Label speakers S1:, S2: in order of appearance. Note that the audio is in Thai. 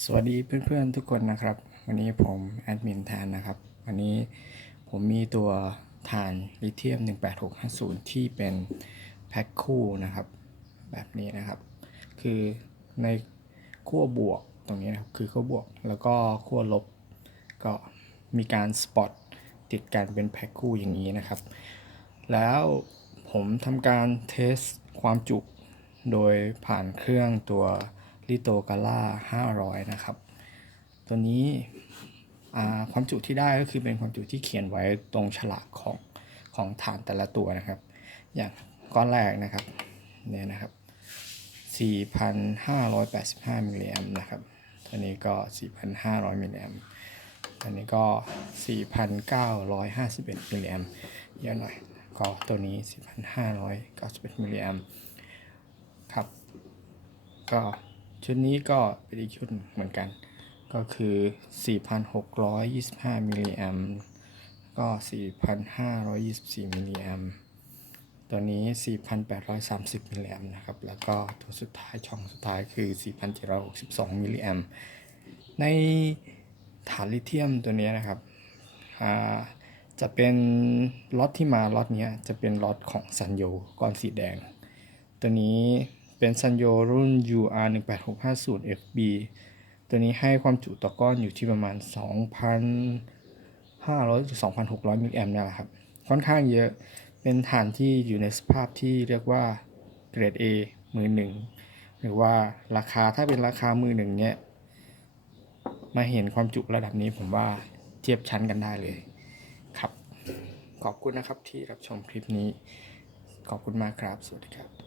S1: สวัสดีเพื่อนๆทุกคนนะครับ วันนี้ผมแอดมินแทนนะครับ วันนี้ผมมีตัวถ่านลิเธียม 18650 ที่เป็นแพ็คคู่นะครับ แบบนี้นะครับ คือในขั้วบวกตรงนี้นะครับคือขั้วบวกแล้วก็ขั้วลบ ก็มีการสปอตติดกันเป็นแพ็คคู่อย่างนี้นะครับ แล้วผมทำการเทสความจุโดยผ่านเครื่องตัว ลิโตกาล่า500 นะครับ ตัวนี้ความจุที่ได้ก็คือเป็นความจุที่เขียนไว้ตรงฉลากของของฐานแต่ละตัวนะครับ อย่างก้อนแรกนะครับเนี่ยนะครับ 4,585 มิลลิแอมนะครับ ตัวนี้ก็ 4,500 มิลลิแอมตัวนี้ก็ 4,951 มิลลิแอมเยอะหน่อย ก็ตัวนี้ 4,591 มิลลิแอมครับ ก็ ชุดนี้ก็เป็นอีกชุดเหมือนกัน ก็คือ 4,625 มิลลิแอมก็ 4,524 มิลลิแอมตัวนี้ 4,830 มิลลิแอมนะครับ แล้วก็ตัวสุดท้ายช่องสุดท้ายคือ 4,762 มิลลิแอมในฐานลิเธียมตัวนี้นะครับอ่าจะเป็นล็อตที่มาล็อตนี้จะเป็นล็อตของซันโยก้อนสีแดง ตัวนี้ เป็นซันโยรุ่น UR 18650 FB ตัวนี้ให้ความจุต่อก้อนอยู่ที่ประมาณ 2,500ถึง2,600 มิลลิแอมป์เนี่ยแหละครับ ค่อนข้างเยอะ เป็นฐานที่อยู่ในสภาพที่เรียกว่าเกรด A มือหนึ่ง หรือว่าราคาถ้าเป็นราคามือหนึ่งเนี่ยมาเห็นความจุระดับนี้ผมว่าเทียบชั้นกันได้เลยครับ ขอบคุณนะครับที่รับชมคลิปนี้ ขอบคุณมากครับ สวัสดีครับ